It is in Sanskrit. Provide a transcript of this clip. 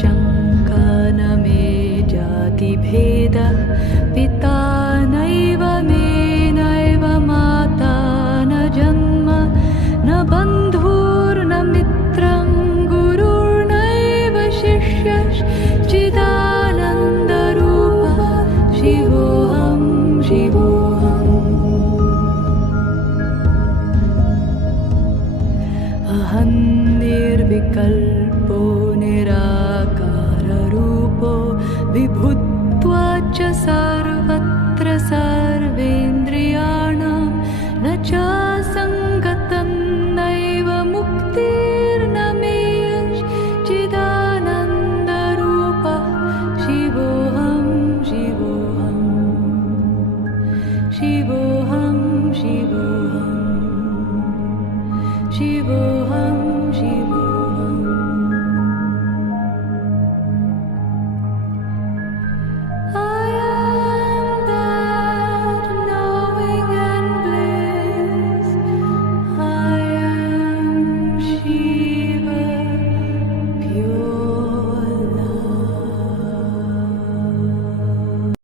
शङ्का न मे जातिभेदः पिता नैव मे नैव माता न जन्म न बन्धुर्न मित्रं गुरुर्नैव शिष्यश्चिदानन्दरूपः शिवोऽहं शिवोऽहम् अहं निर्विकल्पो निराकाररूपो विभुत्वाच्च सर्वत्र सर्वेन्द्रियाणां न च सङ्गतं नैव मुक्तिर्न मे चिदानन्दरूपः शिवोऽहं शिवोऽहम् शिवोऽहं शिवोऽहम् शिवोऽहम्